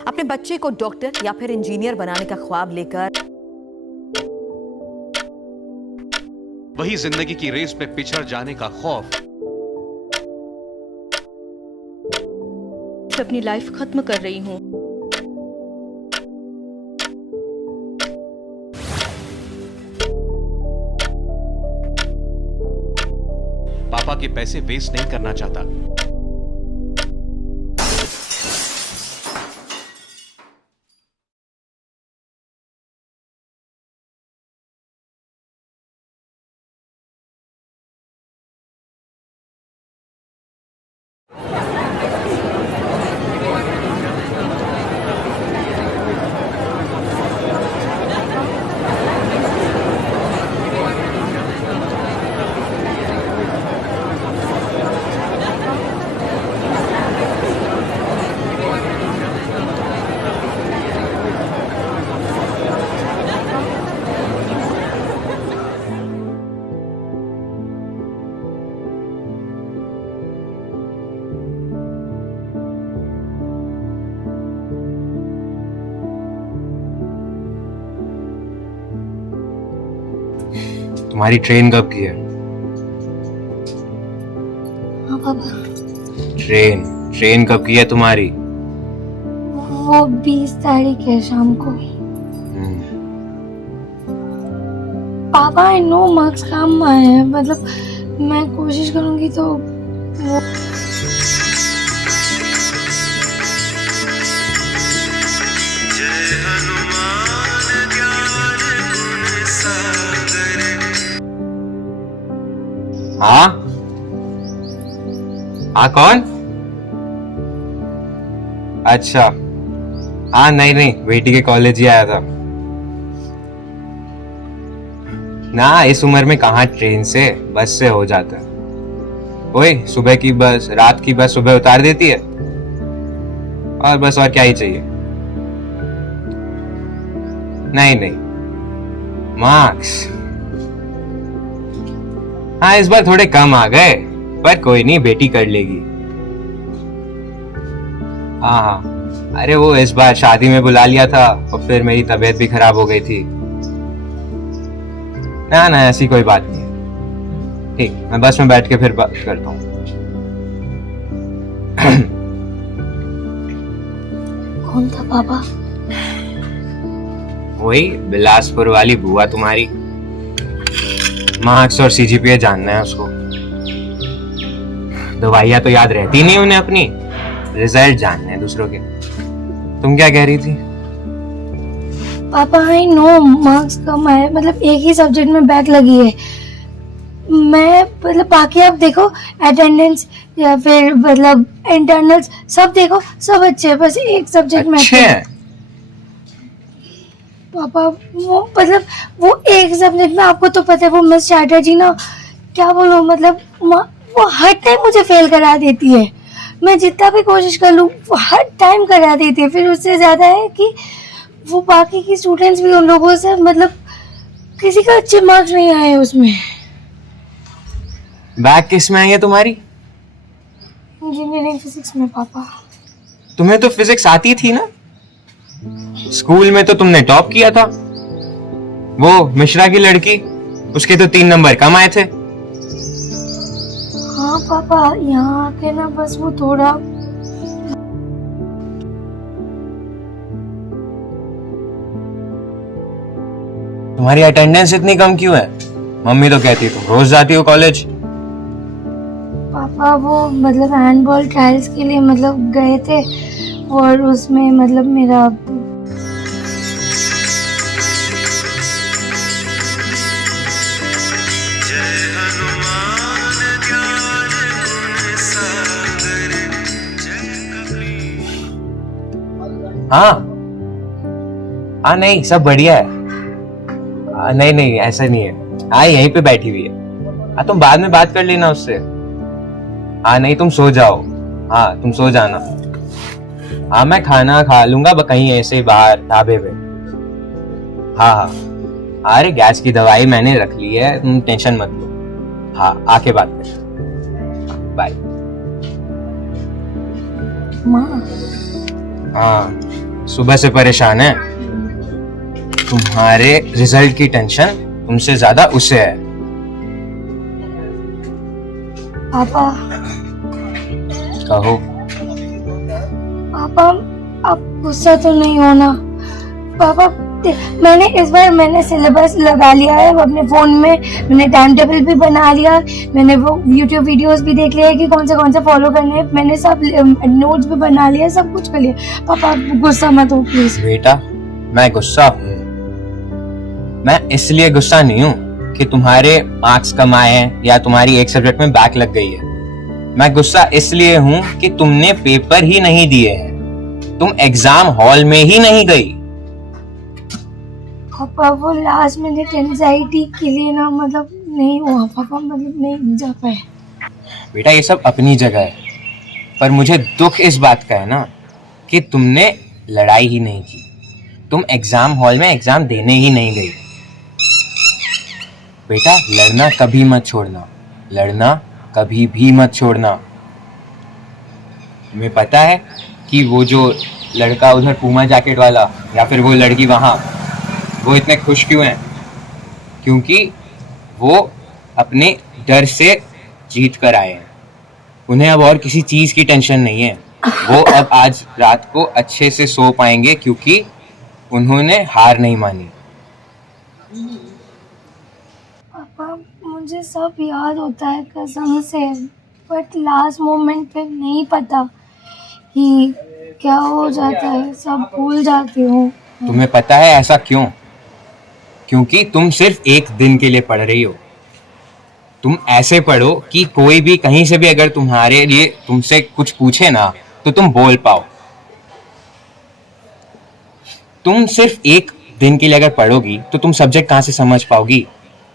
अपने बच्चे को डॉक्टर या फिर इंजीनियर बनाने का ख्वाब लेकर वही जिंदगी की रेस पे पिछड़ जाने का खौफ। अपनी लाइफ खत्म कर रही हूँ। पापा के पैसे वेस्ट नहीं करना चाहता। तुम्हारी ट्रेन कब की है? हाँ पापा, ट्रेन कब की है तुम्हारी? वो 20 तारीख है शाम को। पापा आई नो मार्क्स कम आए हैं, मतलब मैं कोशिश करूंगी तो वो हाँ हाँ, कौन? अच्छा, हाँ नहीं, बेटी के कॉलेज ही आया था ना। इस उम्र में कहाँ ट्रेन से, बस से हो जाता है। ओए, सुबह की बस, रात की बस सुबह उतार देती है, और बस और क्या ही चाहिए। नहीं, मार्क्स हाँ इस बार थोड़े कम आ गए, पर कोई नहीं, बेटी कर लेगी। हाँ, अरे वो इस बार शादी में बुला लिया था और फिर मेरी तबीयत भी खराब हो गई थी। ना ऐसी कोई बात नहीं है। ठीक, मैं बस में बैठ के फिर बात करता हूँ। कौन था पापा? वही बिलासपुर वाली बुआ तुम्हारी। मार्क्स और सीजीपीए जानना है उसको। दवाइयाँ तो याद रहती नहीं उन्हें अपनी, रिजल्ट जानने हैं दूसरों के। तुम क्या कह रही थी? पापा आई नो मार्क्स कम आए, मतलब एक ही सब्जेक्ट में बैक लगी है। मैं मतलब बाकी आप देखो, अटेंडेंस या फिर मतलब इंटरनल्स सब देखो, सब अच्छे हैं, बस एक सब्जेक्ट में अच्छे हैं। पापा वो मतलब वो एक सब्जेक्ट में, आपको तो पता है वो मिस चैटर्जी ना, क्या बोलूं, मतलब वो हर टाइम मुझे फेल करा देती है। मैं जितना भी कोशिश कर लूं वो हर टाइम करा देती है। फिर उससे ज़्यादा है कि वो बाकी की स्टूडेंट्स भी, उन लोगों से मतलब किसी का अच्छे मार्क्स नहीं आए उसमें। बैक किस में आई है तुम्हारी? इंजीनियरिंग फिजिक्स में पापा। तुम्हें तो फिजिक्स आती थी ना, स्कूल में तो तुमने टॉप किया था। वो मिश्रा की लड़की, उसके तो 3 नंबर कम आए थे। हाँ पापा, यहाँ आके ना बस वो थोड़ा तुम्हारी अटेंडेंस इतनी कम क्यों है? मम्मी तो कहती तुम रोज जाती हो कॉलेज। पापा वो मतलब हैंडबॉल ट्रायल्स के लिए मतलब गए थे, और उसमें मतलब मेरा हाँ नहीं, सब बढ़िया है। नहीं ऐसा नहीं है। हाँ यहीं पे बैठी हुई है। हाँ तुम बाद में बात कर लेना उससे। हाँ नहीं, तुम सो जाओ। हाँ तुम सो जाना। हाँ मैं खाना खा लूंगा कहीं ऐसे ही बाहर ढाबे पे। हाँ अरे गैस की दवाई मैंने रख ली है, तुम टेंशन मत लो। हाँ आके बात कर। बाय। माँ। हाँ सुबह से परेशान है। तुम्हारे रिजल्ट की टेंशन तुमसे ज्यादा उसे है। पापा कहो। पापा आप गुस्सा तो नहीं हो ना? पापा मैंने इस बार सिलेबस लगा लिया है अपने फोन में, मैंने टाइम टेबल भी बना लिया, मैंने वो यूट्यूब वीडियोस भी देख लिया कि कौन से फॉलो करने हैं, मैंने सब नोट्स भी बना लिया, सब कुछ कर लिया। पापा आप गुस्सा मत हो प्लीज। बेटा मैं गुस्सा हूँ, मैं इसलिए गुस्सा नहीं हूँ कि तुम्हारे मार्क्स कम आए हैं या तुम्हारी एक सब्जेक्ट में बैक लग गई है। मैं गुस्सा इसलिए हूँ कि तुमने पेपर ही नहीं दिए हैं, तुम एग्जाम हॉल में ही नहीं गई। पापा वो लास्ट मिनट एंजाइटी के लिए ना मतलब नहीं हुआ पापा, मतलब नहीं जा पाए। बेटा ये सब अपनी जगह है, पर मुझे दुख इस बात का है ना कि तुमने लड़ाई ही नहीं की, तुम एग्जाम हॉल में एग्जाम देने ही नहीं गई। बेटा लड़ना कभी मत छोड़ना, लड़ना कभी भी मत छोड़ना। तुम्हें पता है कि वो जो लड़का उधर पूमा जैकेट वाला या फिर वो लड़की वहाँ, वो इतने खुश क्यों हैं? क्योंकि वो अपने डर से जीत कर आए हैं। उन्हें अब और किसी चीज़ की टेंशन नहीं है। वो अब आज रात को अच्छे से सो पाएंगे क्योंकि उन्होंने हार नहीं मानी। पापा मुझे सब याद होता है कसम से, बट लास्ट मोमेंट पे नहीं पता कि क्या हो जाता है, सब भूल जाती हूँ। तुम्हें पता है ऐसा क्यों? क्योंकि तुम सिर्फ एक दिन के लिए पढ़ रही हो। तुम ऐसे पढ़ो कि कोई भी कहीं से भी अगर तुम्हारे लिए तुमसे कुछ पूछे ना तो तुम बोल पाओ। तुम सिर्फ एक दिन के लिए अगर पढ़ोगी तो तुम सब्जेक्ट कहाँ से समझ पाओगी?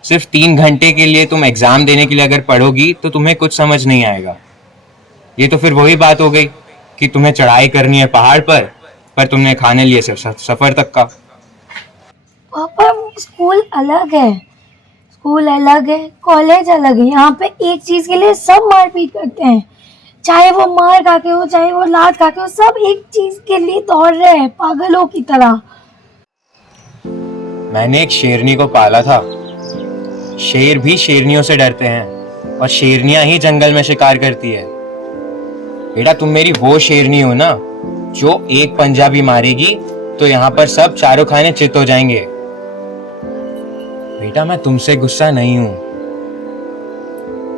सिर्फ 3 घंटे के लिए तुम एग्जाम देने के लिए अगर पढ़ोगी तो तुम्हें कुछ समझ नहीं आएगा। ये तो फिर वही बात हो गई कि तुम्हें चढ़ाई करनी है पहाड़ पर तुमने खाने लिए सिर्फ सफर तक का। पापा स्कूल अलग है, स्कूल अलग है, कॉलेज अलग है। यहाँ पे एक चीज के लिए सब मारपीट करते हैं, चाहे वो मार खा के हो चाहे वो लात खा के हो, सब एक चीज के लिए दौड़ रहे हैं पागलों की तरह। मैंने एक शेरनी को पाला था। शेर भी शेरनियों से डरते हैं और शेरनियां ही जंगल में शिकार करती है। बेटा तुम मेरी वो शेरनी हो ना जो एक पंजाबी मारेगी तो यहाँ पर सब चारों खाने चित हो जाएंगे। बेटा मैं तुमसे गुस्सा नहीं हूं,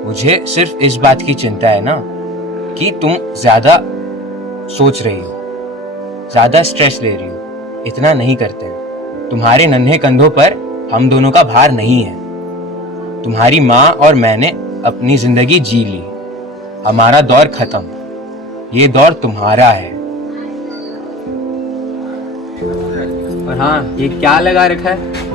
मुझे सिर्फ इस बात की चिंता है ना कि तुम ज्यादा सोच रही हो, ज्यादा स्ट्रेस ले रही हो। इतना नहीं करते हैं। तुम्हारे नन्हे कंधों पर हम दोनों का भार नहीं है। तुम्हारी माँ और मैंने अपनी जिंदगी जी ली, हमारा दौर खत्म, ये दौर तुम्हारा है। और हाँ ये क्या लगा रखा है?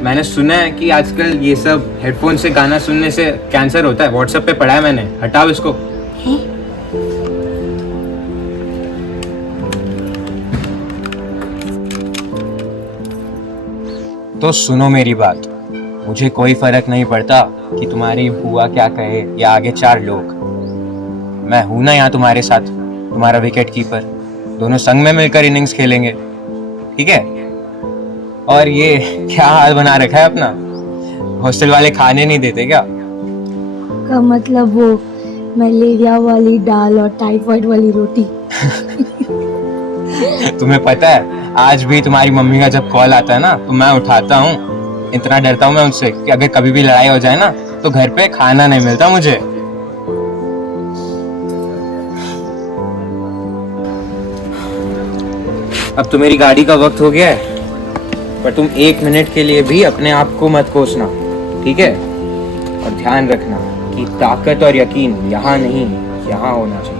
मैंने सुना है कि आजकल ये सब हेडफोन से गाना सुनने से कैंसर होता है। व्हाट्सएप पे पढ़ा है मैंने, हटाओ इसको। तो सुनो मेरी बात, मुझे कोई फर्क नहीं पड़ता कि तुम्हारी बुआ क्या कहे या आगे 4 लोग। मैं हूं ना यहाँ तुम्हारे साथ, तुम्हारा विकेट कीपर। दोनों संग में मिलकर इनिंग्स खेलेंगे, ठीक है? और ये क्या हाल बना रखा है अपना? हॉस्टल वाले खाने नहीं देते क्या? का मतलब वो मलेरिया वाली दाल और टाइफाइड वाली रोटी। तुम्हें पता है आज भी तुम्हारी मम्मी का जब कॉल आता है ना तो मैं उठाता हूँ। इतना डरता हूँ मैं उनसे कि अगर कभी भी लड़ाई हो जाए ना तो घर पे खाना नहीं मिलता मुझे। अब तो मेरी गाड़ी का वक्त हो गया है, पर तुम 1 मिनट के लिए भी अपने आप को मत कोसना, ठीक है? और ध्यान रखना कि ताकत और यकीन यहाँ नहीं, यहाँ होना चाहिए।